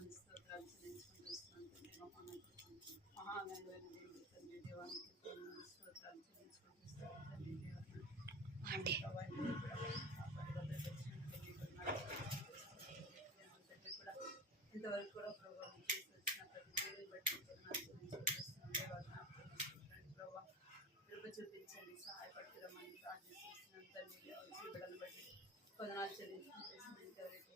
వందనాలు స్తోత్రాలు చెల్లించుకుంటూ వస్తున్నాను తండ్రి. మహాగణమైన దేవుడు తండ్రి, దేవానికి స్తోత్రాలు చెల్లించుకుంటూ వస్తున్నాను తండ్రి. ఇంతవరకు కూడా ప్రభావం చేసి వచ్చిన ప్రతి దేవుని బట్టి ప్రభావ కృప చూపించండి, సహాయపడుతున్నామని ప్రార్థిస్తున్నాను తండ్రి. వచ్చి బిడ్డలు బట్టి కొందనాలు చెల్లించుకుంటేసింది. ఇంతవరకు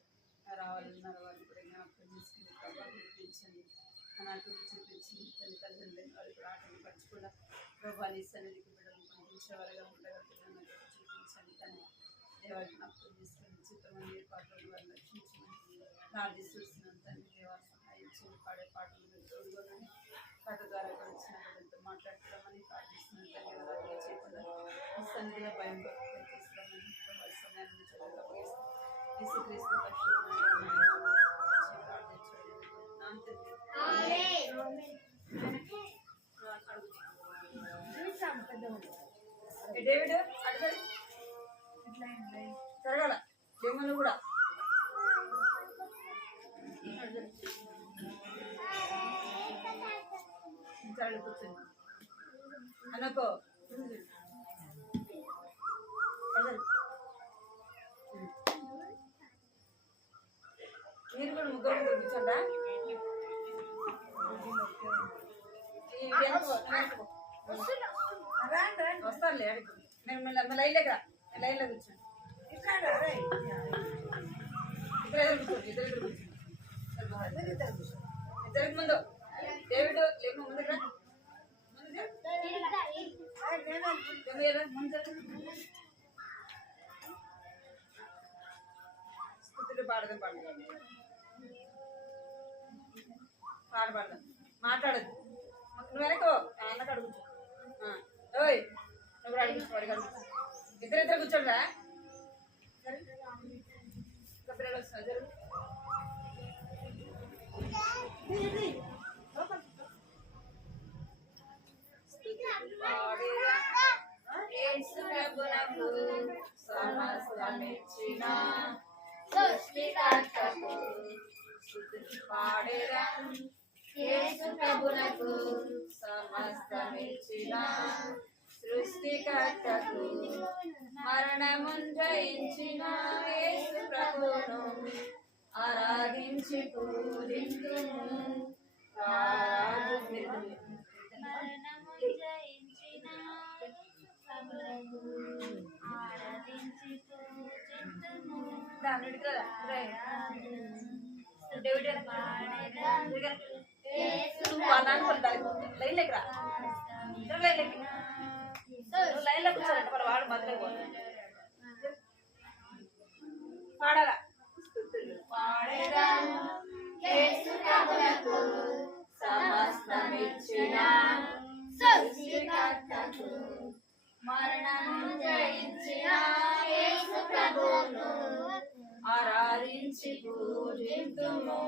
రావాలన్నారు వాళ్ళు కూడా జ్ఞాపకం చేసుకుని ప్రభావం చూపించండి, నాకు చూపించి తల్లిదండ్రులు వాళ్ళు కూడా ఆటలు పరచకుండా ప్రభావాన్ని సన్నిధికి బిడ్డలు పంపించేవారుగా ఉండగలుగుతున్నాను. నాకు చూపించండి తండ్రి. దేవాన్ని జ్ఞాపకం చేసుకుని చిత్రమైన ఏర్పాట్లు వారిని రక్షించమని ప్రార్థిస్తున్నాను తండ్రి. దేవా సహాయం చేసి పాడే పాటలు మీరు తోడుగోనని పాట ద్వారా కూడా వచ్చిన బిడ్డలతో మాట్లాడుతున్నామని ప్రార్థిస్తున్నాను తండ్రి. అలాగే చేయకుండా ఈ సన్నిధిలో భయం చేస్తున్నామని ప్రభావ సమయాన్ని చదువుతాం యేసుక్రీస్తు డేవిడ్ అడగడు జరగాల దెమ్మలు కూడా కూర్చొని అనుకో మీరు కూడా ముగ్గురు కూర్చోండా వస్తారులే అడిగి మేము లైన్లోగా లైన్లో కూర్చోండి. ఇద్దరికి ముందు డేవిడ్ లేక ముందు స్థుతులు పాడదాం పాడదాం మాట్లాడద్దు. నువ్వు వెనక అన్నకు అడుగుచ్చు. ఓయ్ నువ్వు అడుగు వాడికి అడుగు. ఇద్దరు కూర్చోండా పిల్లలు వస్తున్నారు జరుగు. సమస్తమిచ్చిన సృష్టికర్తకు స్తుతి పాడేరా. యేసు ప్రభునకు సమస్తమిచ్చిన సృష్టికర్తకు మరణమును జయించిన యేసు ప్రభును ఆరాధించి పూజింతుము. లైన్ లెక్కరా లైన్ లో కూర్చోరంట మరి వాడు బదులైపోతాడు. పాడాలా పాడేదా యేసు ప్రభువుకు సమస్తమిచ్చిన సృష్టికర్తకు మరణమును జయించిన యేసు ప్రభువును ఆరాధించి పూజింతుము.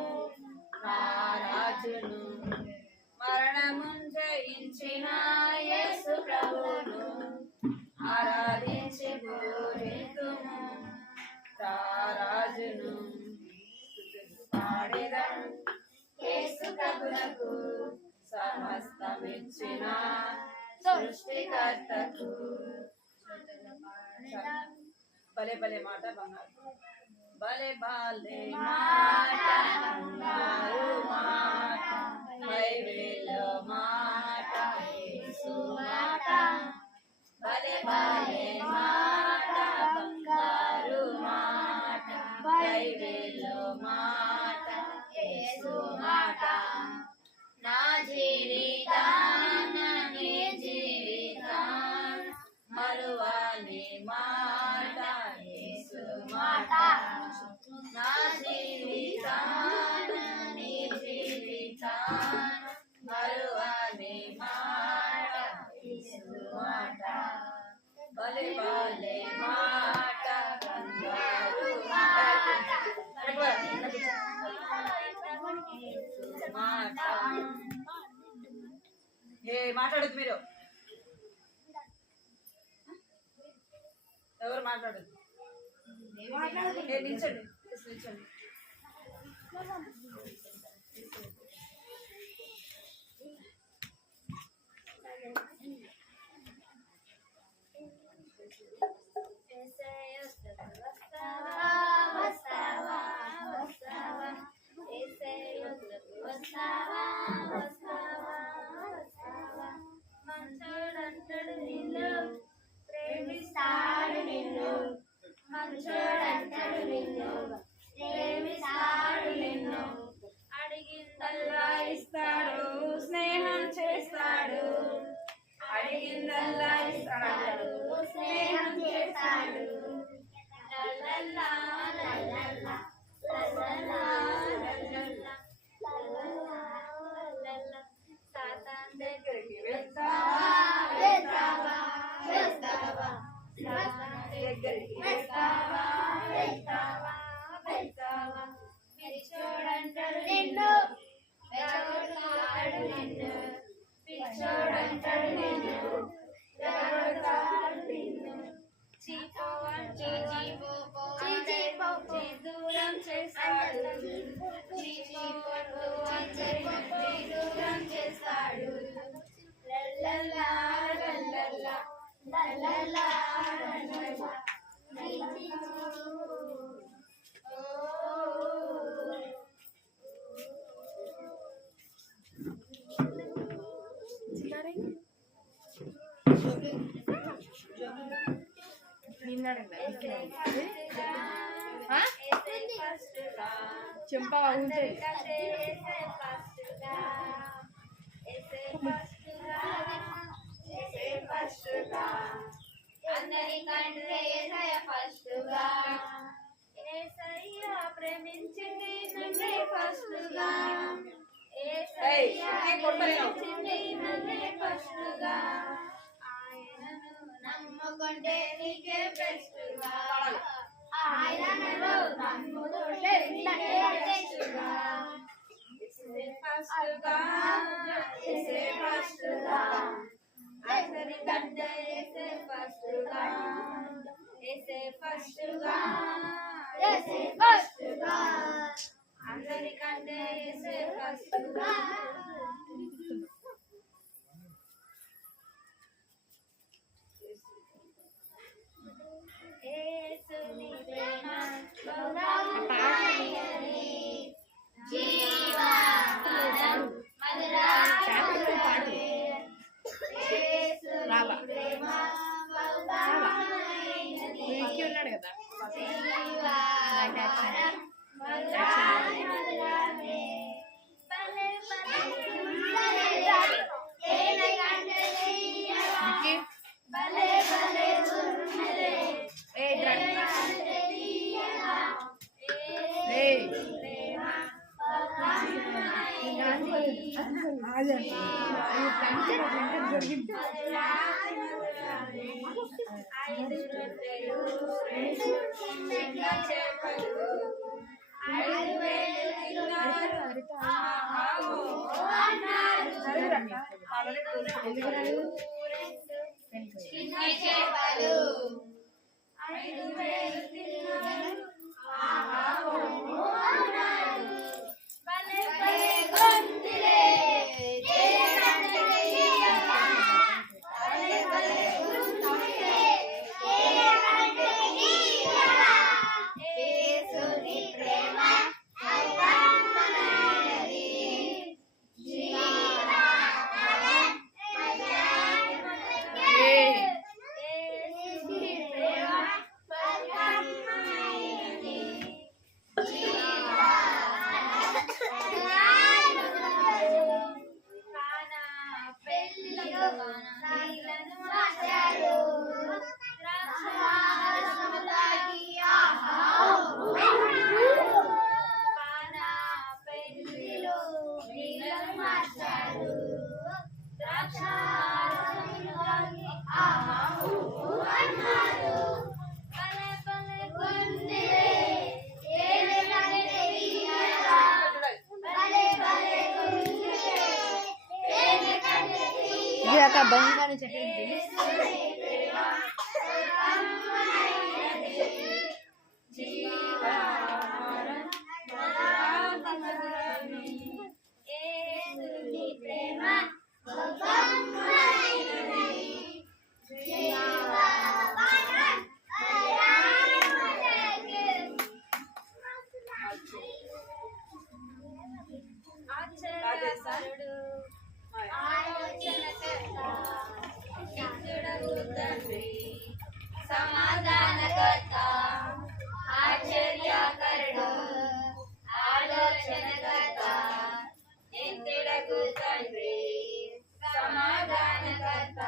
నా రాజును మరణమును జయించిన యేసు ప్రభువును ఆరాధించి పూజింతుము. రాజును పాడేదం యేసు ప్రభువుకు సమస్తమిచ్చిన సృష్టికర్తకు. భలే భలే మాట బంగారు భలే బాలే మాట బంగారు మాట బైబిల్లో మాట యేసు మాట. భలే బాలే మాట బంగారు మాట బైబిల్లో మాట యేసు మాట. నా జీవితాన నీ జీవితాన మరువని మాట యేసు మాట. నా జీవితాన నీ జీవితాన మరువని మాట యేసు మాట. భలే భలే మాట బంగారు మాట. ఏ మాట్లాడద్దు మీరు ఎవరు మాట్లాడద్దు. నిల్చండి నిల్చండి. వస్తావా వస్తావా మంచోడంటాడు నిన్ను ప్రేమిస్తాడు నిన్ను మంచోడంటాడు నిన్ను ప్రేమిస్తాడు నిన్ను అడిగిందల్లా ఇస్తాడు స్నేహం చేస్తాడు అడిగిందల్లా ఇస్తాడు స్నేహం చేస్తాడు లల్లల్లా లల్లల్లా లల్లల్లా లల్లల్లా లల్లల్లా సాతాన్ దగ్గరికి వెళ్తావా వెళ్తావా వెళ్తావా సాతాన్ దగ్గరికి వెళ్తావా వెళ్తావా వెళ్తావా పిచ్చోడంటాడు నిన్ను వెచ్చగొడతాడు నిన్ను పిచ్చోడంటాడు నిన్ను వెచ్చగొడతాడు నిన్ను చీపోవంటూ చీపోపో దూరం చేస్తాడు చీపోవంటూ దూరం చేస్తాడు లల్లల్లా లల్లల్లా లల్లల్లా లల్లల్లా చెంప బాగుంటాయి అందరికంటే ఫస్ట్గా ఏసయ్యా ప్రేమించింది నన్నే ఫస్ట్గా ఏసయ్యా ప్రేమించింది నన్నే ఫస్ట్గా ఆయనను నమ్ముకుంటే నీకే బెస్ట్గా ఆయనను నమ్ముకుంటే నీకే బెస్ట్గా ఫస్ట్గా ఏసే ఫస్ట్గా అందరికంటే ఏసే ఫస్ట్గా ఏసే ఫస్ట్గా ఏసే ఫస్ట్గా అందరికంటే ఏసే ఫస్ట్గా యేసుని ప్రేమ బహుమానమైనది జీవాధారం మధురాక్షరమే యేసుని ప్రేమ బహుమానమైనది ఉన్నాడు కదా జీవాధారం మధురాక్షరమే పలే పలే ఏలకంటే తీయగా భలే భలే ఉన్నదే ఏలకంటే తీయగా ప్రేమ ఐదు రొట్టెలు చిన్న చేపలు 5,000 తిన్నారు చిన్న చేపలు 5,000 తిన్నారు భలే భలే గొంతులే ఏలకంటే తీయగా భలే భలే గొంతులే ఏలకంటే తీయగా యేసుని ప్రేమ బహుమానమైనది జీవాధారం మధురాక్షరమే యేసుని ప్రేమ బహుమానమైనది కానా పెళ్ళిలో నీళ్ళను మార్చాడు ద్రాక్షారసము తాగి ఆహా కానా పెళ్ళిలో నీళ్ళను మార్చాడు ద్రాక్షారసము తాగి ఆహా అన్నాడు భలే భలే గుందిరే ఏలకంటే తీయగా భలే భలే గుందిరే ఏలకంటే తీయగా ఇది ఒక బంగారు చెట్టు యేసుని ప్రేమ బహుమానమైనది జీవాధారం మధురాక్షరమే యేసుని ప్రేమ బహుమానమైనది జీవాధారం మధురాక్షరమే ఆశ్చర్యకరుడు నిత్యుడగు తండ్రి సమాధానకర్త ఆశ్చర్యకరుడు ఆలోచనకర్త నిత్యుడగు తండ్రి సమాధానకర్త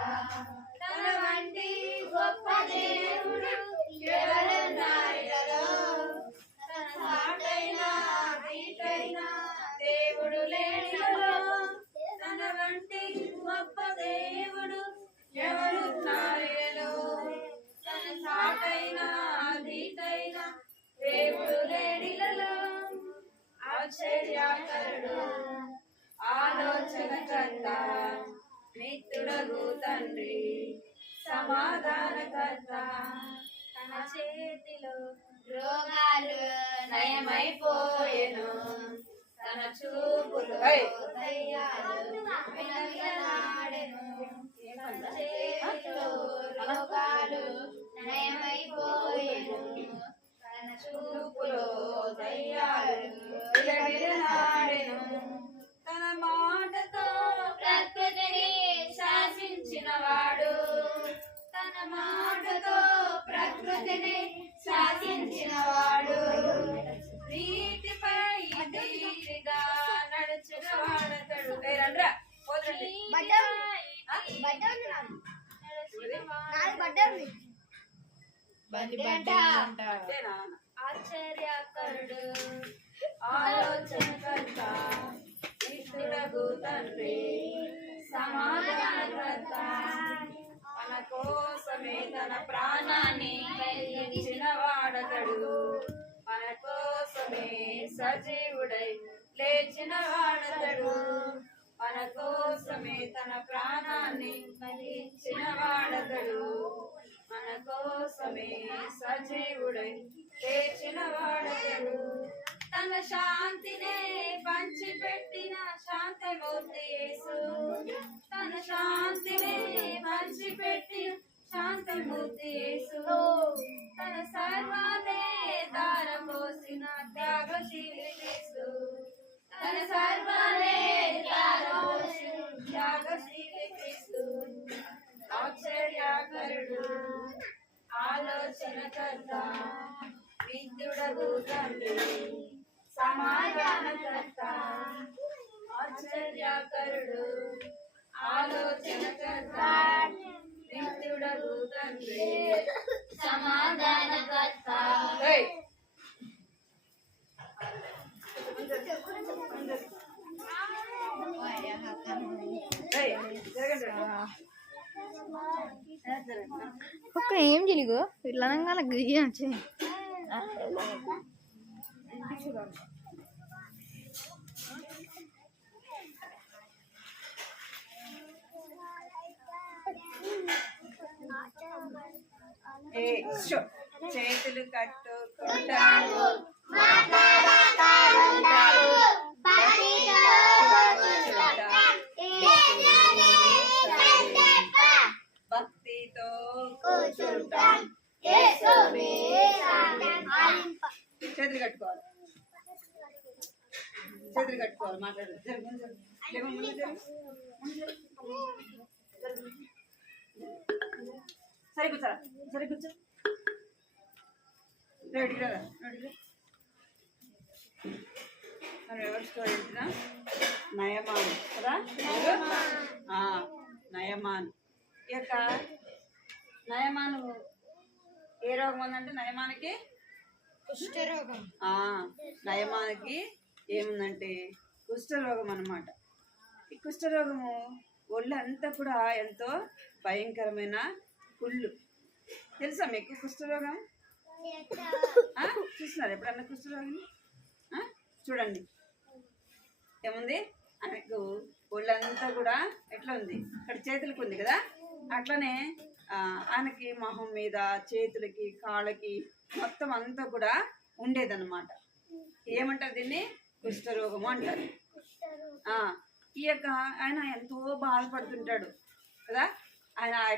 తన వంటి గొప్ప దేవుడు ఎవరున్నారో తన సాటైనా నీకైనా దేవుడు లేడిలో తన వంటి గొప్ప దేవుడు ఎవరున్నారో తన సాటైనా నీకైనా దేవుడు లేడిలో ఆశ్చర్యకరుడు ఆలోచనకర్త నిత్యుడగు తండ్రి సమాధానకర్త తన చేతిలో రోగాలు నయమైపోయెను తన చూపులో దయ్యాలు విలవిలలాడెను తన చేతిలో రోగాలు నయమైపోయెను తన చూపులో దయ్యాలు విలవిలలాడెను తన మాటతో ప్రకృతిని శాసించినవాడు తన మాటతో ప్రకృతిని శాసించినవాడు నీతిపై నీతిగా నడుచునవాడతడు రండ్రా పోదండి అంతేనా ఆశ్చర్యకరుడు ఆలోచనకర్త నిత్యుడగు తండ్రి సమాధానకర్త మన కోసమే తన ప్రాణాన్ని వెలిగించిన వాడతడు మన కోసమే సజీవుడై లేచిన వాడతడు మన కోసమే తన ప్రాణాన్ని వెలిగించిన వాడతడు మన కోసమే సజీవుడై లేచిన వాడతడు తన శాంతినే పంచిపెట్టిన శాంతమూర్తి యేసు తన శాంతినే పంచిపెట్టిన శాంతమూర్తి యేసు తన సర్వాన్నే దారపోసిన త్యాగశీలి యేసు తన సర్వాన్నే దారపోసిన త్యాగశీలి యేసు ఆశ్చర్యకరుడు ఆలోచనకర్త నిత్యుడగు తండ్రి సమాధానకర్త ఆశ్చర్యకరుడు ఆలోచనకర్త నిత్యుడగు తండ్రి సమాధానకర్త ఒక్క ఏం తెలుగు ఇట్లా అనగానే గయ్య వచ్చాయి చేతులు కట్టుకుంటాను భక్తితో కూర్చుంటాం చేతులు కట్టుకోవాలి చేతులు కట్టుకోవాలి మాట్లాడదు సరే కూర్చోరా సరే కూర్చో రెడీగా రెడీగా మనం ఎవరి స్టూడెంట్నా నయమాన్ కదా నయమాన్ ఈ యొక్క నయమాను ఏ రోగం ఉందంటే నయమానికి కుష్ఠరోగం నయమానికి ఏముందంటే కుష్ఠరోగం అన్నమాట. ఈ కుష్ఠరోగము ఒళ్ళంతా కూడా ఎంతో భయంకరమైన కుళ్ళు. తెలుసా మీకు కుష్ఠరోగం? చూస్తున్నారు ఎప్పుడన్నా కుష్ఠరోగం? చూడండి ఏముంది ఆయనకు ఒళ్ళంతా కూడా ఎట్లా ఉంది, ఇక్కడ చేతులకు ఉంది కదా, అట్లనే ఆయనకి మొహం మీద చేతులకి కాళ్ళకి మొత్తం అంతా కూడా ఉండేదన్నమాట. ఏమంటారు దీన్ని? కుష్ఠరోగము అంటారు. ఈ యొక్క ఆయన ఎంతో బాధపడుతుంటాడు కదా, ఆయన ఆ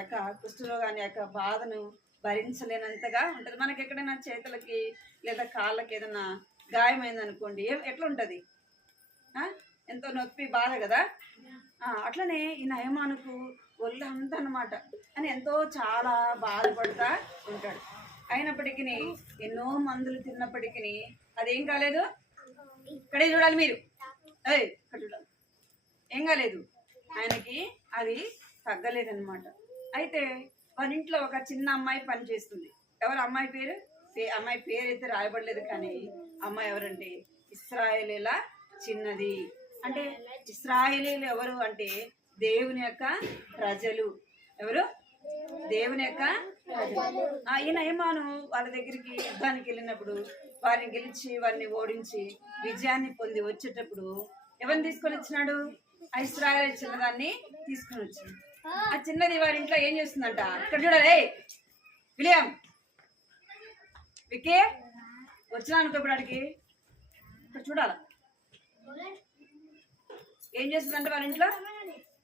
యొక్క కుష్ఠరోగాన్ని యొక్క బాధను భరించలేనంతగా ఉంటుంది. మనకి ఎక్కడైనా చేతులకి లేదా కాళ్ళకి ఏదైనా గాయమైంది అనుకోండి, ఎట్లా ఉంటుంది? ఎంతో నొప్పి బాధ కదా. అట్లనే ఈ నయమానుకు ఒళ్ళంతా అన్నమాట. అని ఎంతో చాలా బాధపడుతూ ఉంటాడు. అయినప్పటికీ ఎన్నో మందులు తిన్నప్పటికీ అదేం కాలేదు. ఇక్కడే చూడాలి మీరు, ఇక్కడ చూడాలి, ఏం కాలేదు ఆయనకి, అది తగ్గలేదన్నమాట. అయితే వాళ్ళ ఇంట్లో ఒక చిన్న అమ్మాయి పని చేస్తుంది. ఎవరు అమ్మాయి పేరు? అమ్మాయి పేరు అయితే రాయబడలేదు, కానీ అమ్మాయి ఎవరంటే ఇశ్రాయేలీల చిన్నది. అంటే ఇశ్రాయేలీలు ఎవరు అంటే దేవుని యొక్క ప్రజలు. ఎవరు? దేవుని యొక్క ప్రజలు. ఈ నయమాను వాళ్ళ దగ్గరికి యుద్ధానికి వెళ్ళినప్పుడు వారిని గెలిచి వారిని ఓడించి విజయాన్ని పొంది వచ్చేటప్పుడు ఎవరిని తీసుకొని వచ్చినాడు? ఆ ఇశ్రాయేలు చిన్నదాన్ని తీసుకొని వచ్చింది. ఆ చిన్నది వారి ఇంట్లో ఏం చేస్తుందంట? ఇక్కడ చూడాలి, విలియం వికే వచ్చినా అనుకో ఇప్పుడు అడిగి ఇక్కడ చూడాల. ఏం చేస్తుందంటే వాళ్ళ ఇంట్లో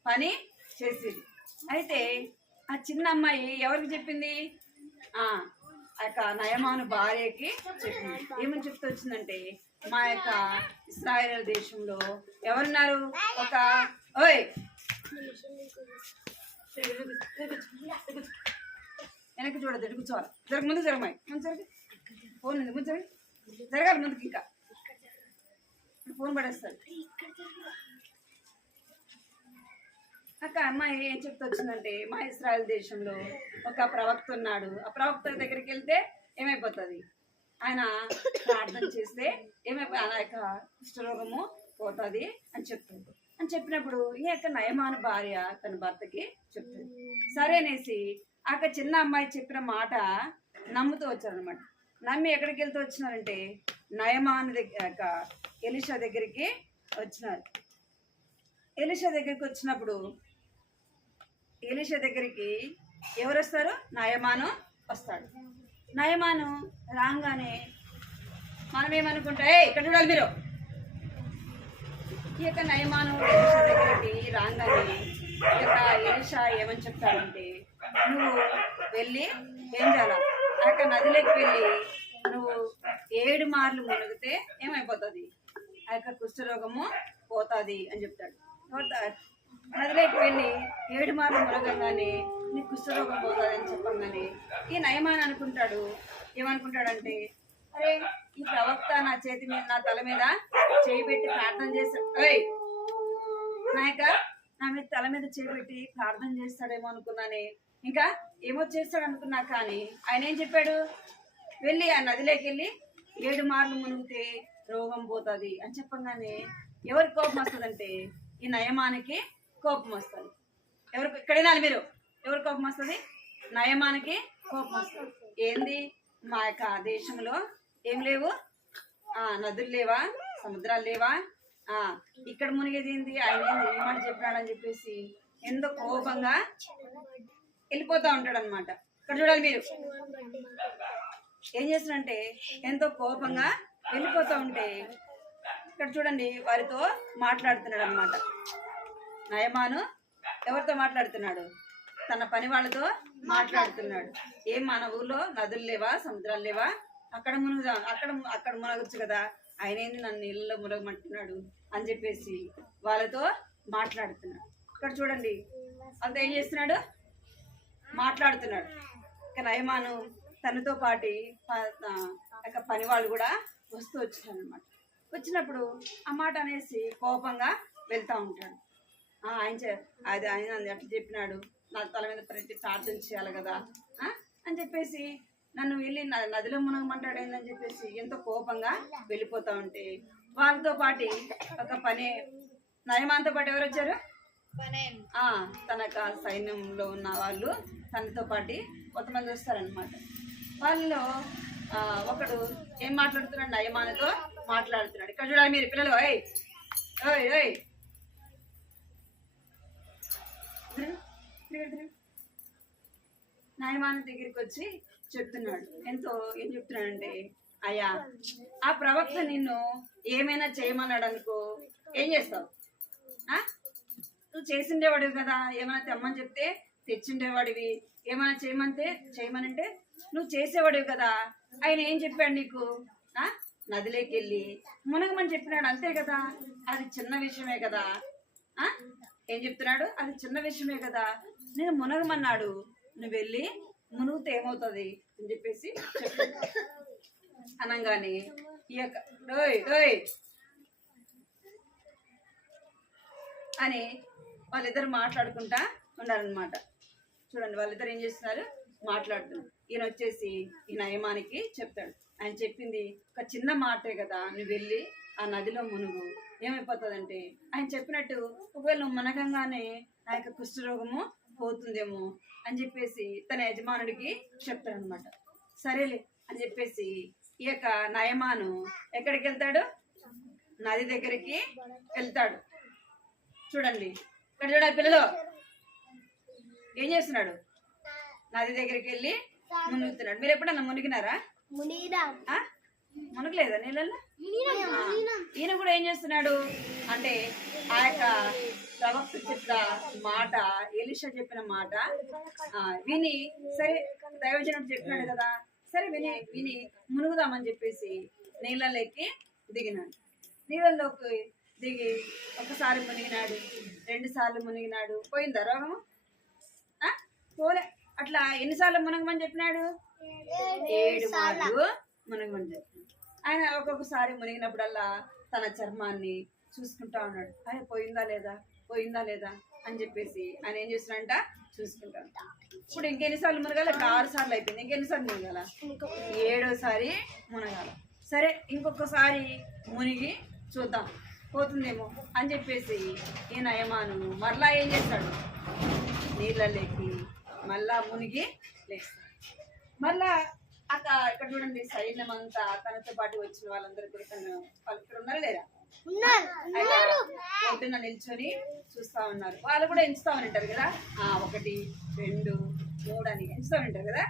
పని చేసేది. అయితే ఆ చిన్న అమ్మాయి ఎవరికి చెప్పింది? ఆ యొక్క నయమాను భార్యకి చెప్పింది. ఏమని చెప్తూ వచ్చిందంటే, మా యొక్క ఇశ్రాయేలు దేశంలో ఎవరున్నారు? ఒక ఓయ్ వెనక్కి చూడదు, ఎటు కూర్చోవాలి, జరగ ముందు జరగమాయి, ముందు జరగ, ఫోన్ ఉంది ముందు జరగ, జరగాలి ముందుకి, ఇంకా ఫోన్ పడేస్తాడు. అక్క అమ్మాయి ఏం చెప్తూ వచ్చిందంటే, మా ఇశ్రాయేలు దేశంలో ఒక ప్రవక్త ఉన్నాడు. ఆ ప్రవక్త దగ్గరికి వెళ్తే ఏమైపోతుంది? ఆయన ప్రార్థన చేస్తే ఆయన యొక్క కుష్ఠరోగము పోతుంది అని చెప్తుంది. అని చెప్పినప్పుడు ఈ యొక్క నయమాను భార్య తన భర్తకి చెప్తుంది. సరే అనేసి ఆ చిన్న అమ్మాయి చెప్పిన మాట నమ్ముతూ వచ్చారనమాట. నమ్మి ఎక్కడికి వెళ్తూ వచ్చినారంటే నయమాను దగ్గర ఎలీషా దగ్గరికి వచ్చినారు. ఎలీషా దగ్గరికి వచ్చినప్పుడు ఎలీషా దగ్గరికి ఎవరు వస్తారు? నయమాను వస్తాడు. నయమాను రాగానే మనం ఏమనుకుంటా, ఇక్కడ చూడాలి మీరు, ఈ యొక్క నయమాను ఎలీషా దగ్గరికి రాగానే ఈ యొక్క ఎలీషా ఏమని చెప్తాడంటే, నువ్వు వెళ్ళి ఏం చేయాలి? ఆ యొక్క నదిలోకి వెళ్ళి నువ్వు 7 మార్లు మునిగితే ఏమైపోతుంది? ఆ యొక్క కుష్ఠరోగము పోతుంది అని చెప్తాడు. నదిలోకి వెళ్ళి 7 మార్లు మునగంగానే నీకు కుష్ఠరోగం పోతుంది అని చెప్పంగానే ఈ నయమాన్ అనుకుంటాడు, ఏమనుకుంటాడంటే, అరే ఈ ప్రవక్త నా చేతి మీద, నా తల మీద చేయి పెట్టి ప్రార్థన చేస్తాడు, నా మీద తల మీద చేయి పెట్టి ప్రార్థన చేస్తాడేమో అనుకున్నానే, ఇంకా ఏమో చేస్తాడు అనుకున్నా. కానీ ఆయన ఏం చెప్పాడు? వెళ్ళి ఆ నదిలోకి వెళ్ళి 7 మార్లు మునిగితే రోగం పోతుంది అని చెప్పగానే ఎవరికి కోపం వస్తుందంటే ఈ నయమానికి కోపం వస్తుంది. ఎవరికి ఇక్కడైనా మీరు ఎవరి కోపం వస్తుంది? నయమానికి కోపం వస్తుంది. ఏంది మా యొక్క దేశంలో ఏం లేవు, నదులు లేవా, సముద్రాలు లేవా, ఇక్కడ మునిగేది ఏంది, ఆయన ఏమాట చెప్పినాడని చెప్పేసి ఎంతో కోపంగా వెళ్ళిపోతా ఉంటాడు అనమాట. ఇక్కడ చూడాలి మీరు, ఏం చేస్తాడంటే ఎంతో కోపంగా వెళ్ళిపోతూ ఉంటే ఇక్కడ చూడండి వారితో మాట్లాడుతున్నాడు అనమాట. నయమాను ఎవరితో మాట్లాడుతున్నాడు? తన పని వాళ్ళతో మాట్లాడుతున్నాడు. ఏం మన ఊర్లో నదులు లేవా, సముద్రాలు లేవా, అక్కడ మునుగుదాం, అక్కడ మునగొచ్చు కదా, ఆయన ఏంది నన్ను నీళ్ళలో మునగమంటున్నాడు అని చెప్పేసి వాళ్ళతో మాట్లాడుతున్నాడు. ఇక్కడ చూడండి అంత ఏం చేస్తున్నాడు? మాట్లాడుతున్నాడు. ఇక నయమాను తనతో పాటి పని వాళ్ళు కూడా వస్తూ వచ్చారు అనమాట. వచ్చినప్పుడు ఆ మాట అనేసి కోపంగా వెళ్తూ ఉంటాడు. ఆయన అట్లా చెప్పినాడు, నా తల మీద ప్రతి ప్రార్థన చేయాలి కదా అని చెప్పేసి నన్ను వెళ్ళి నదిలో మునగమంటాడు ఏందని చెప్పేసి ఎంతో కోపంగా వెళ్ళిపోతూ ఉంటే వాళ్ళతో పాటి ఒక పని నయమాన్తో పాటు ఎవరు వచ్చారు? తన సైన్యంలో ఉన్న వాళ్ళు తనతో పాటి కొంతమంది వస్తారనమాట. వాళ్ళలో ఒకడు ఏం మాట్లాడుతున్నాడు? నయమానుతో మాట్లాడుతున్నాడు. ఇక్కడ చూడాలి మీరు పిల్లలు, నయమాను దగ్గరికి వచ్చి చెప్తున్నాడు. ఏం చెప్తున్నాడంటే, అయ్యా ఆ ప్రవక్త నిన్ను ఏమైనా చేయమన్నాడు అనుకో, ఏం చేస్తావు? నువ్వు చేసిండేవాడివి కదా, ఏమైనా తెమ్మని చెప్తే తెచ్చిండేవాడివి, ఏమైనా చేయమనంటే నువ్వు చేసేవాడివి కదా. ఆయన ఏం చెప్పాడు నీకు? నదిలోకి వెళ్ళి మునగమని చెప్పినాడు, అంతే కదా, అది చిన్న విషయమే కదా. ఏం చెప్తున్నాడు, అది చిన్న విషయమే కదా, నేను మునగమన్నాడు, నువ్వు వెళ్ళి మునుగుతే ఏమవుతుంది అని చెప్పేసి చెప్పాడు. అనగానే ఈ యొక్క డోయ్ డోయ్ అని వాళ్ళిద్దరు మాట్లాడుకుంటా ఉన్నారనమాట. చూడండి వాళ్ళిద్దరు ఏం చేస్తున్నారు, మాట్లాడుతున్నారు. ఈయన వచ్చేసి ఈ నయమానికి చెప్తాడు, ఆయన చెప్పింది ఒక చిన్న మాటే కదా, నువ్వు వెళ్ళి ఆ నదిలో మునుగు, ఏమైపోతుందంటే ఆయన చెప్పినట్టు ఒకవేళ నువ్వు మునగంగానే ఆ యొక్క కుష్ఠరోగము పోతుందేమో అని చెప్పేసి తన యజమానుడికి చెప్తాడనమాట. సరేలే అని చెప్పేసి ఈ యొక్క నయమాను ఎక్కడికి వెళ్తాడు, నది దగ్గరికి వెళ్తాడు. చూడండి ఇక్కడ చూడండి పిల్లలు ఏం చేస్తున్నాడు, నది దగ్గరికి వెళ్ళి మునుగుతున్నాడు. మీరు ఎప్పుడన్నా మునిగినారా? మునగలేదా నీళ్ళల్లో? ఈయన కూడా ఏం చేస్తున్నాడు అంటే ఆ యొక్క ప్రవక్త చెప్పిన మాట, ఎలీషా చెప్పిన మాట విని, సరే దైవజనుడు చెప్పినాడు కదా, సరే విని విని మునుగుదామని చెప్పేసి నీళ్ళలోకి దిగినాడు. నీళ్ళలోకి దిగి ఒకసారి మునిగినాడు, 2 సార్లు మునిగినాడు. పోయిందా రోగము? పోలే. అట్లా ఎన్నిసార్లు మునగమని చెప్పినాడు? 7 మార్లు మునగమని చెప్పినాడు. ఆయన ఒక్కొక్కసారి మునిగినప్పుడల్లా తన చర్మాన్ని చూసుకుంటా ఉన్నాడు. అరే పోయిందా లేదా, పోయిందా లేదా అని చెప్పేసి ఆయన ఏం చేస్తున్నాడంట, చూసుకుంటాడు. ఇప్పుడు ఇంకెన్నిసార్లు మునగాలి? ఇప్పుడు 6 సార్లు అయిపోయింది, ఇంకెన్నిసార్లు మునగాల? 7వసారి మునగాల. సరే ఇంకొకసారి మునిగి చూద్దాం పోతుందేమో అని చెప్పేసి ఈ నయమాను మరలా ఏం చేస్తాడు, నీళ్ళలోకి మళ్ళా మునిగి లేస్తాడు. మళ్ళా ఇక్కడ చూడండి సైన్యం అంతా తనతో పాటు వచ్చిన వాళ్ళందరూ కూడా వాళ్ళు ఇక్కడ ఉన్నారా లేరా? పొద్దున్న నిల్చొని చూస్తా ఉన్నారు. వాళ్ళు కూడా ఎంచుతా ఉంటారు కదా, 1 2 3 అని ఎంచుతా ఉంటారు కదా.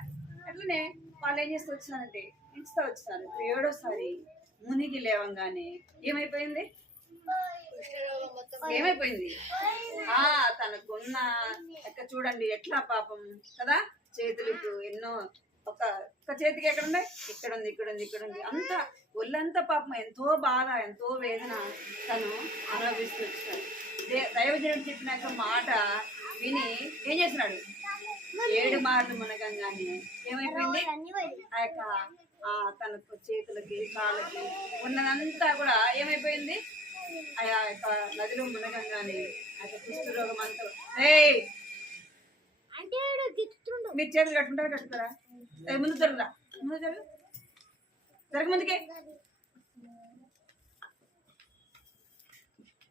అట్లనే వాళ్ళు ఏం చేస్తూ వచ్చినారంటే ఎంచుతా వచ్చినారు. 7వసారి మునిగి లేవంగానే ఏమైపోయింది, ఏమైపోయింది? తనకున్న చూడండి ఎట్లా పాపం కదా, చేతులకు ఎన్నో ఒక చేతికి ఎక్కడ ఉన్నాయి, ఇక్కడ ఉంది, ఇక్కడ ఉంది, ఇక్కడ ఉంది, అంతా ఒళ్ళంతా పాపం ఎంతో బాధ, ఎంతో వేదన తను అనుభవిస్తూ వచ్చినాడు. దైవజనుడు చెప్పినాక మాట విని ఏం చేసినాడు, 7 మార్లు మునగంగానే ఏమైపోయింది, ఆ యొక్క తనకు చేతులకి కాళ్ళకి ఉన్నదంతా కూడా ఏమైపోయింది, ఆ యొక్క నదిలో మునగంగానే ఆ యొక్క కుష్ఠరోగం అంతా. మీరు చేతులు కట్టుకుంటారా కట్టుతారా? ముందు జరుగురా, ముందు జరగ ముందుకే.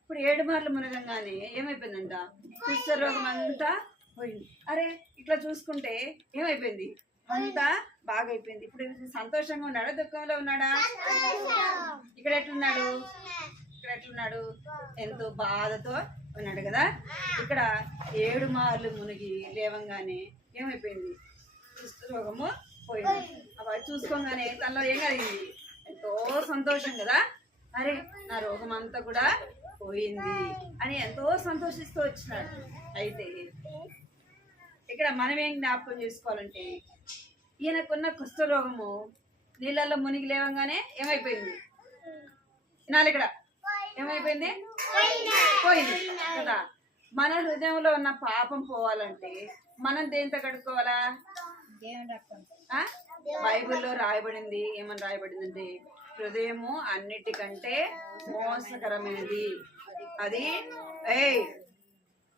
ఇప్పుడు 7 మార్లు మునగంగానే ఏమైపోయిందంట, కుష్ఠరోగం అంతా పోయింది. అరే ఇట్లా చూసుకుంటే ఏమైపోయింది, అంతా బాగా అయిపోయింది. ఇప్పుడు సంతోషంగా ఉన్నాడా, దుఃఖంలో ఉన్నాడా? ఇక్కడ ఎట్లున్నాడు, ఇక్కడ ఎట్లున్నాడు, ఎంతో బాధతో ఉన్నాడు కదా. ఇక్కడ 7 మార్లు మునిగి లేవంగానే ఏమైపోయింది, కుష్ఠరోగము పోయింది. అవి చూసుకోగానే తనలో ఏం కలిగింది, ఎంతో సంతోషం కదా. అరే నా రోగం అంతా కూడా పోయింది అని ఎంతో సంతోషిస్తూ వచ్చినాడు. అయితే ఇక్కడ మనం ఏం జ్ఞాపకం చేసుకోవాలంటే ఈయనకున్న కుష్ఠరోగము నీళ్ళల్లో మునిగి లేవంగానే ఏమైపోయింది, వినాలి ఇక్కడ, ఏమైపోయింది, పోయింది కదా. మన హృదయంలో ఉన్న పాపం పోవాలంటే మనం దేంతో కడుక్కోవాలా? బైబిల్లో రాయబడింది, ఏమని రాయబడిందంటే హృదయము అన్నిటికంటే మోసకరమైనది. అది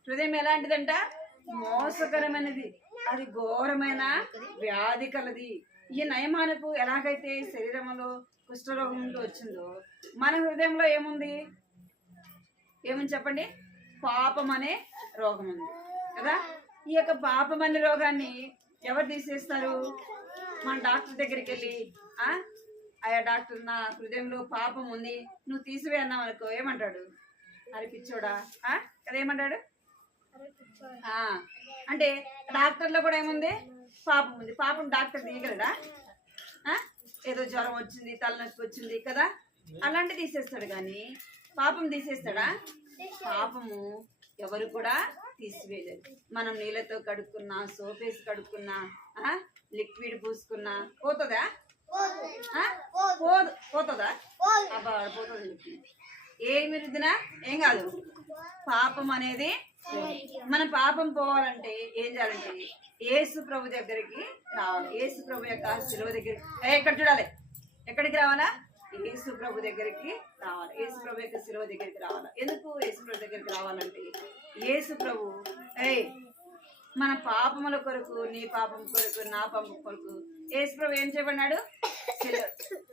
హృదయం ఎలాంటిదంట, మోసకరమైనది, అది ఘోరమైన వ్యాధి కలది. ఈ నయమానకు ఎలాగైతే శరీరంలో కుష్ఠరోగం వచ్చిందో మన హృదయంలో ఏముంది, ఏమని చెప్పండి, పాపం అనే రోగం ఉంది కదా. ఈ యొక్క పాపం అనే రోగాన్ని ఎవరు తీసేస్తారు? మన డాక్టర్ దగ్గరికి వెళ్ళి ఆయా డాక్టర్ నా హృదయంలో పాపం ఉంది నువ్వు తీసివే అన్నావు అనుకో, ఏమంటాడు, అరిపిచ్చోడా కదా, ఏమంటాడు? అంటే డాక్టర్లో కూడా ఏముంది, పాపం ఉంది. పాపం డాక్టర్ తీయగలడా? ఏదో జ్వరం వచ్చింది, తలనొప్పి వచ్చింది కదా, అలాంటి తీసేస్తాడు. కానీ పాపం తీసేస్తాడా? పాపము ఎవరు కూడా తీసివేయలేదు. మనం నీళ్ళతో కడుక్కున్నా, సోప్ వేసి కడుక్కున్నా, లిక్విడ్ పూసుకున్నా పోతుందా? పోతుందా? అబ్బా పోతుంది. ఏమి రుద్దినా ఏం కాదు. పాపం అనేది మన పాపం పోవాలంటే ఏం చేయాలంటే యేసు ప్రభు దగ్గరికి రావాలి. యేసు ప్రభు యొక్క శిలువ దగ్గరికి ఎక్కడ చూడాలి, ఎక్కడికి రావాలా? యేసు ప్రభు దగ్గరికి రావాలి. యేసు ప్రభు యొక్క శిలువ దగ్గరికి రావాలి. ఎందుకు యేసు ప్రభు దగ్గరికి రావాలంటే యేసు ప్రభు మన పాపముల కొరకు, నీ పాపం కొరకు, నా పాపం కొరకు యేసు ప్రభు ఏం చేయబడినాడు?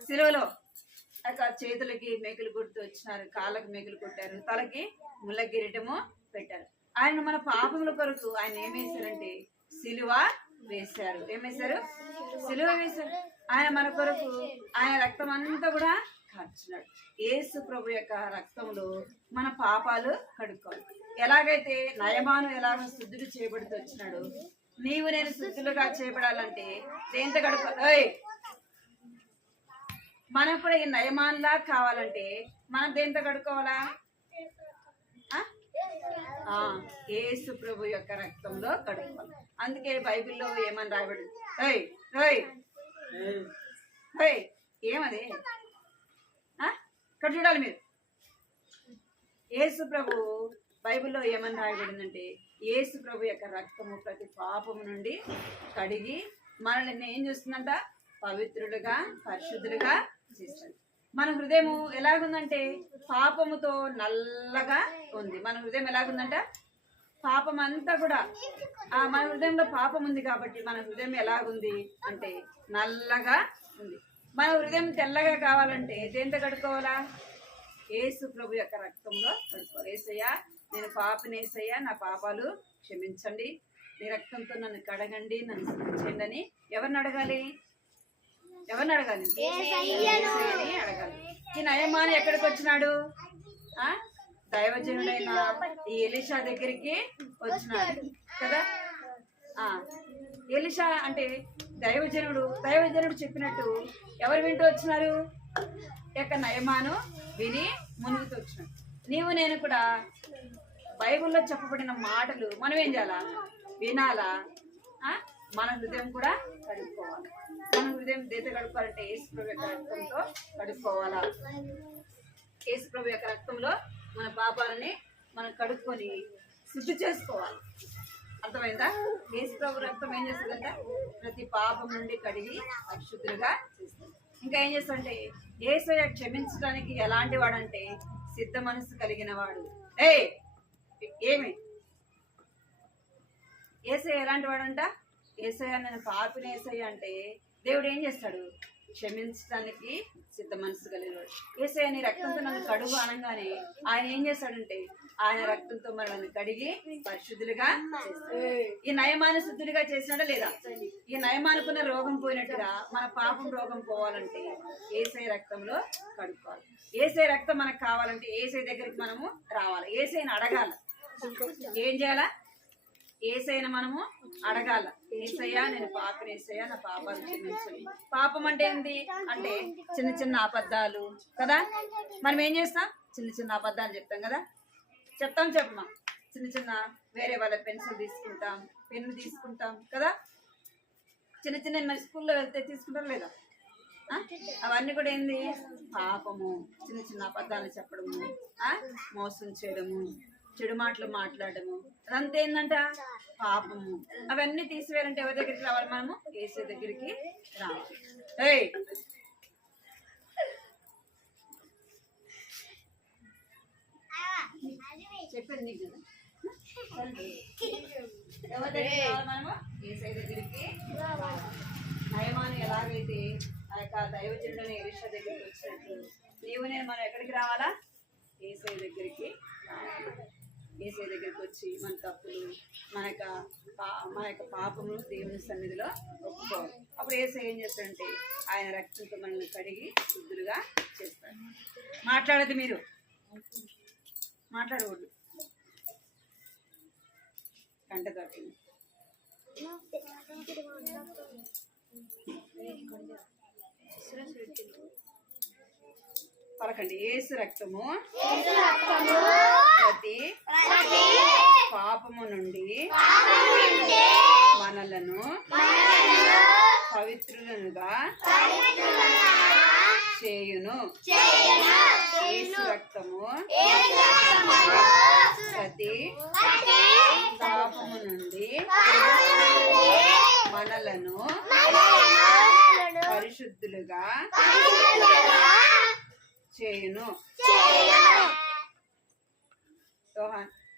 శిలువలో చేతులకి మేకులు కొడుతూ వచ్చినారు, కాళ్ళకి మేకులు కొట్టారు, తలకి ముళ్ళ కిరీటము పెట్టారు. ఆయన మన పాపముల కొరకు ఆయన ఏం వేశారంటే సిలువ వేశారు. ఏం వేశారు? సిలువ వేశారు. ఆయన మన కొరకు ఆయన రక్తం అంతా కూడా కార్చినాడు. యేసు ప్రభు యొక్క రక్తంలో మన పాపాలు కడుక్కోవాలి. ఎలాగైతే నయమాను ఎలాగ శుద్ధుడు చేయబడుతూ వచ్చినాడు, నీవు నేను శుద్ధులుగా చేయబడాలంటే దేంతో కడుక్కోవాలి? మనం కూడా ఈ నయమాన్లా కావాలంటే మనం దేంతో కడుక్కోవాలా? యేసు ప్రభు యొక్క రక్తంలో కడుక్కోవాలి. అందుకే బైబిల్లో ఏమని రాయబడింది? ఏమది? ఇక్కడ చూడాలి మీరు. యేసు ప్రభు బైబిల్లో ఏమని రాయబడిందంటే యేసు ప్రభు యొక్క రక్తము ప్రతి పాపము నుండి కడిగి మనల్ని ఏం చేస్తుందంట? పవిత్రులుగా, పరిశుద్ధులుగా చేస్తుంది. మన హృదయము ఎలాగుందంటే పాపముతో నల్లగా ఉంది. మన హృదయం ఎలాగుందంట? పాపం అంతా కూడా మన హృదయంలో పాపం ఉంది కాబట్టి మన హృదయం ఎలాగుంది అంటే నల్లగా ఉంది. మన హృదయం తెల్లగా కావాలంటే దేంతో కడుక్కోవాలా? యేసు ప్రభు యొక్క రక్తంలో కడుక్కోవాలి. యేసయ్యా, నేను పాపిని, యేసయ్యా నా పాపాలు క్షమించండి, నీ రక్తంతో నన్ను కడగండి, నన్ను శుద్ధించండి అని ఎవరిని అడగాలి? ఎవరిని అడగాలి? యేసయ్యని అడగాలి. ఈ నయమాను ఎక్కడికి వచ్చినాడు? దైవజనుడైన ఈ ఎలీషా దగ్గరికి వచ్చినాడు కదా. ఎలీషా అంటే దైవజనుడు. దైవజనుడు చెప్పినట్టు ఎవరు వింటూ వచ్చినారు? యొక్క నయమాను విని మునుగుతూ వచ్చినాడు. నీవు నేను కూడా బైబిల్లో చెప్పబడిన మాటలు మనం ఏం చేయాలా? వినాలా? మన హృదయం కూడా కడుక్కోవాలి. మన హృదయం దేంతో కడుక్కోవాలంటే యేసు ప్రభు యొక్క రక్తంతో కడుక్కోవాలా. యేసు ప్రభు యొక్క రక్తంలో మన పాపాలని మనం కడుక్కొని శుద్ధి చేసుకోవాలి. అర్థమైందా? యేసు ప్రభు రక్తం ఏం చేస్తుందంటే ప్రతి పాపం నుండి కడిగి పరిశుద్ధులుగా చేస్తుంది. ఇంకా ఏం చేస్తుందంటే యేసయ్య క్షమించడానికి ఎలాంటి వాడంటే సిద్ధ మనసు కలిగిన వాడు. ఏమి యేసయ్య ఎలాంటి వాడంట? యేసయ్య నేను పాపిని యేసయ్య అంటే దేవుడు ఏం చేస్తాడు? క్షమించడానికి సిద్ధ మనసు కలిగినవాడు. యేసయ్య నీ రక్తంతో నన్ను కడుగు అనగానే ఆయన ఏం చేస్తాడంటే ఆయన రక్తంతో మనల్ని కడిగి పరిశుద్ధులుగా చేస్తాడు. ఈ నయమాను శుద్ధులుగా చేసినాడా లేదా? ఈ నయమానుకున్న రోగం పోయినట్టుగా మన పాపం రోగం పోవాలంటే యేసయ్య రక్తంలో కడుక్కోవాలి. యేసయ్య రక్తం మనకు కావాలంటే యేసయ్య దగ్గరికి మనము రావాలి. యేసయ్యని అడగాల. ఏం చేయాలా? యేసయ్యను మనము అడగాల. యేసయ్యా, నేను పాపని, యేసయ్యా నా పాపాలు క్షమించండి. పాపం అంటే ఏంటి అంటే చిన్న చిన్న అబద్ధాలు కదా. మనం ఏం చేస్తాం? చిన్న చిన్న అబద్ధాలు చెప్తాం కదా. చెప్పమా. చిన్న చిన్న వేరే వాళ్ళ పెన్సిల్ తీసుకుంటాం, పెన్ను తీసుకుంటాం కదా. చిన్న చిన్న మన స్కూల్లో వెళ్తే తీసుకుంటాం లేదా? అవన్నీ కూడా ఏంది? పాపము. చిన్న చిన్న అబద్ధాలు చెప్పడము, మోసం చేయడము, చెడు మాటలు మాట్లాడము, అదంతా ఏంటంట? పాపము. అవన్నీ తీసివేయాలంటే ఎవరి దగ్గరికి రావాలి? మనము యేసు దగ్గరికి రావాలి. చెప్పండి నీకు కదా. ఎవరి దగ్గరికి రావాలి? మనము యేసు దగ్గరికి రావాలి. నయమాను ఎలాగైతే ఆ యొక్క దైవజనుడైన ఎలీషా దగ్గరికి వచ్చినట్టు నీవు నేను మనం ఎక్కడికి రావాలా? యేసు దగ్గరికి రావాలి. యేసయ్య దగ్గరికి వచ్చి మన తప్పులు, మన యొక్క పాపములు దేవుని సన్నిధిలో ఒప్పుకోవాలి. అప్పుడు యేసయ్య ఏం చేస్తాడంటే ఆయన రక్తంతో మనల్ని కడిగి శుద్ధులుగా చేస్తాడు. మాట్లాడదు, మీరు మాట్లాడకూడదు. కంట తప్పింది. పలకండి. యేసు రక్తము ప్రతి పాపము నుండి మనలను పవిత్రులనుగా చేయును. యేసు రక్తము ప్రతి పాపము నుండి మనలను పరిశుద్ధులుగా చేయును.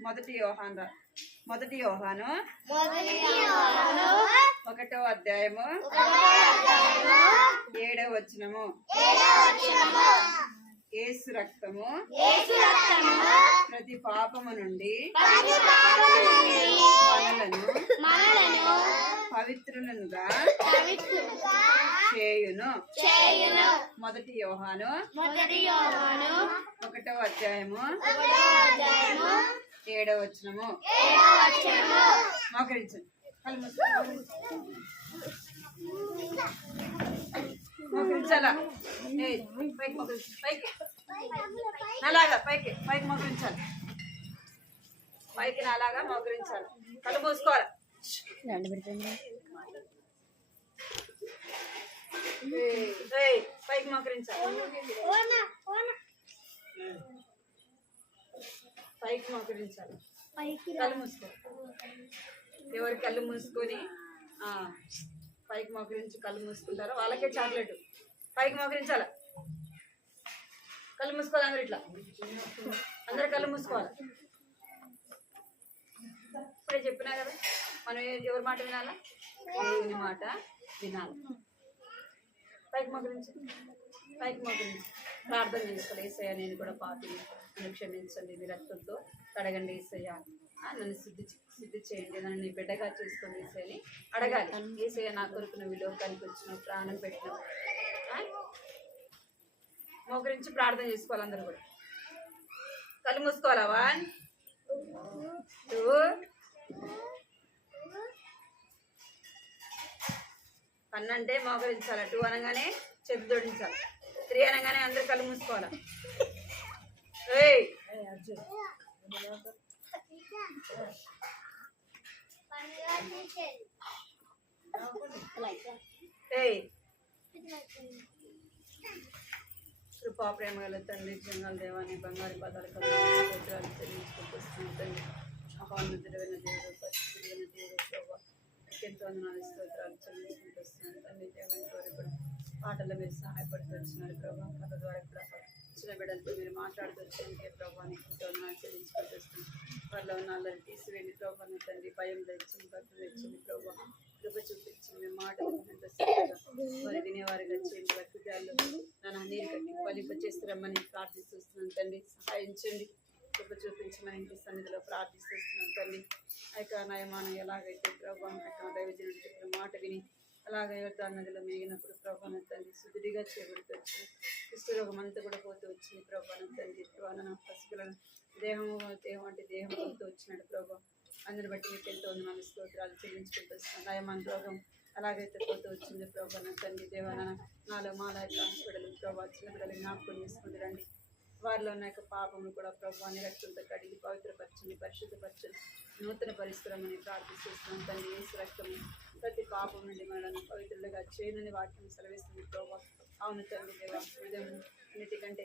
మొదటి యోహాను 1వ అధ్యాయము 7వ వచనము. యేసు రక్తము ప్రతి పాపము నుండి మనలను పవిత్రులనుగా చేయును. మొదటి యోహాను 1వ అధ్యాయము 7వ వచనము. మోకరించండి. మోకరించాలా? పైకి మోకరించు. పైకి నాలాగా పైకి మోకరించాలి. పైకి నాలాగా మోకరించాలి. కళ్ళు మూసుకోవాలి. పైకి మోకరించాలి. పైకి మోకరించాలి. కళ్ళు మూసుకోవాలి. ఎవరి కళ్ళు మూసుకొని పైకి మోకరించి కళ్ళు మూసుకుంటారో వాళ్ళకే చాక్లెట్. పైకి మోకరించాల. కళ్ళు మూసుకోవాలి. అందరు ఇట్లా అందరు కళ్ళు మూసుకోవాలి. ఇప్పుడే చెప్పినా కదా మనం ఎవరి మాట వినాలా? దేవుని మాట వినాలి. పైకి మోకరించి ప్రార్థన చేసుకోవాలి. ఏసయ్య నేను కూడా పాపిని, నన్ను క్షమించండి, మీ రక్తంతో కడగండి ఏసయ్య, నన్ను శుద్ధి చేయండి, నన్ను నీ బిడ్డగా చేసుకోండి ఏసయ్యని అడగాలి. ఏసయ్య నా కొరకు నువ్వు లోకానికి వచ్చిన ప్రాణం పెట్టిన మోకరించి ప్రార్థన చేసుకోవాలి. అందరూ కూడా కళ్ళు మూసుకోవాలా? 1 2 1 అంటే మోకరించాలి. 2 అనగానే చేతి జోడించాలి. 3 అనగానే అందరు కళ్ళు మూసుకోవాలా? కృపా ప్రేమ గల తండ్రి, జంగల్ దేవాన్ని బంగారు పదాలు స్తోత్రాలు చెల్లించుకుంటూ తండ్రి, మహోన్నతుడైన దేవుడు, పరిశుద్ధుడైన దేవుడు ప్రభా, ఎంతో వందనాలు స్తోత్రాలు చెల్లించుకుంటూ వస్తున్నాను తండ్రి. దేవాన్ని కోరి కూడా పాటల్లో మీరు సహాయపడుతూ వచ్చినారు ప్రభా. కథ ద్వారా కూడా చిన్న బిడ్డలతో మీరు మాట్లాడుతూ వచ్చానికి ప్రభాని ఎంతో వందనాలు చెల్లించుకుంటూ వస్తున్నాను. వారిలో ఉన్న అల్లరి తీసివేయండి ప్రభాని తండ్రి. భయం తెచ్చింది, భక్తి తెచ్చింది ప్రభా. కృప చూపించింది, మాటలు ఎంత శ్రద్ధగా వారి వినేవారిగా చేయండి. భక్తిదారులు నన్ను నీరు కట్టి ఫలింపచేస్తారమ్మని ప్రార్థిస్తున్నాను తండ్రి. సహాయించండి, కృప చూపించమని ఇంటి సన్నిధిలో ప్రార్థిస్తున్నాను తండ్రి. అయితే నయమానం ఎలాగైతే ప్రభా దైవజనుడు చెప్పిన మాట విని అలాగే నదిలో మేగినప్పుడు ప్రభాన తండ్రి సుదిడిగా చేపడుతూ వచ్చింది. కుష్ఠరోగం అంతా కూడా పోతూ వచ్చింది ప్రభాన తండ్రి. నా పసిపిల్లలను దేహం అంటే దేహం పోతూ వచ్చినాడు ప్రభా. అందుని బట్టి మీకు ఎంతో వందనాలు స్తోత్రాలు చెల్లించుకుంటూ వస్తున్నాను. నయమాన రోగం అలాగైతే పోతూ వచ్చింది ప్రభాన తండ్రి. దేవాన నాలో మాల యొక్క బిడ్డలు ప్రభా, చిన్న బిడ్డలు జ్ఞాపకం చేసుకుని రండి. వారిలో ఉన్న యొక్క పాపము కూడా ప్రభావాన్ని రక్తంతో కడిగి పవిత్రపరచండి, పరిశుద్ధపరచండి, నూతన పరిశ్రమని ప్రార్థిస్తున్నాం తండ్రి. యేసు రక్తము ప్రతి పాపం నుండి మనల్ని పవిత్రులుగా చేయనని వాక్యం సెలవిస్తుంది ప్రభా. అవును తండ్రి దేవా, హృదయం అన్నిటికంటే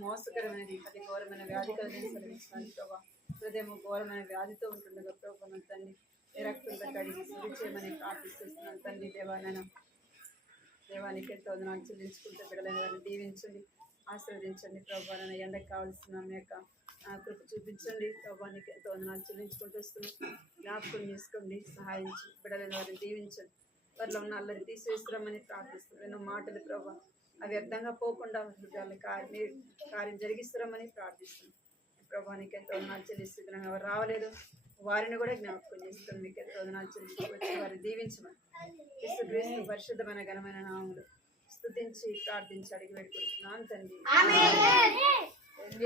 మోసకరమైనది, అది ఘోరమైన వ్యాధి కలని సెలవిస్తున్నాను ప్రభా. హృదయం ఘోరమైన వ్యాధితో ఉంటుండగా ప్రభా తండ్రి రక్తంతో కడిగి శుద్ధి చేయమని ప్రార్థిస్తున్నాను తండ్రి. దేవానికి ఎంతో వందనాలు చెల్లించుకుంటూ బిడ్డలైన వారిని దీవించండి, ఆశీర్వదించండి ప్రభా. నన్ను ఎండకు కావాల్సిన మీ యొక్క కృప చూపించండి ప్రభానికి ఎంతో వందనాలు చెల్లించుకుంటూ వస్తున్నాం. జ్ఞాపకం చేసుకోండి, సహాయించి బిడ్డలైన వారిని దీవించండి. వారిలో ఉన్న అల్లరి తీసేస్తామని ప్రార్థిస్తున్నాం. ఎన్నో మాటలు ప్రభా అవి వ్యర్థంగా పోకుండా వాళ్ళని కార్యం జరిగిస్తామని ప్రార్థిస్తున్నాం. ప్రభానికి ఎంతో వందనాలు చెల్లిస్తున్నాం. ఎవరు రావలేదు వారిని కూడా జ్ఞాపకం చేస్తాం. మీకు ఎంతో వందనాలు చెల్లించుకోవచ్చు, వారిని దీవించమని యేసుక్రీస్తు పరిశుద్ధమైన ఘనమైన నామములో స్తుతించి ప్రార్థించి అడిగి పెట్టుకుంటున్నాను తండ్రి.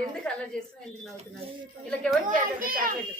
ఎందుకు అలా చేస్తున్నా, ఎందుకు నవ్వుతున్నారు? వీళ్ళకి ఎవరు చేయాలి చాక్లెట్?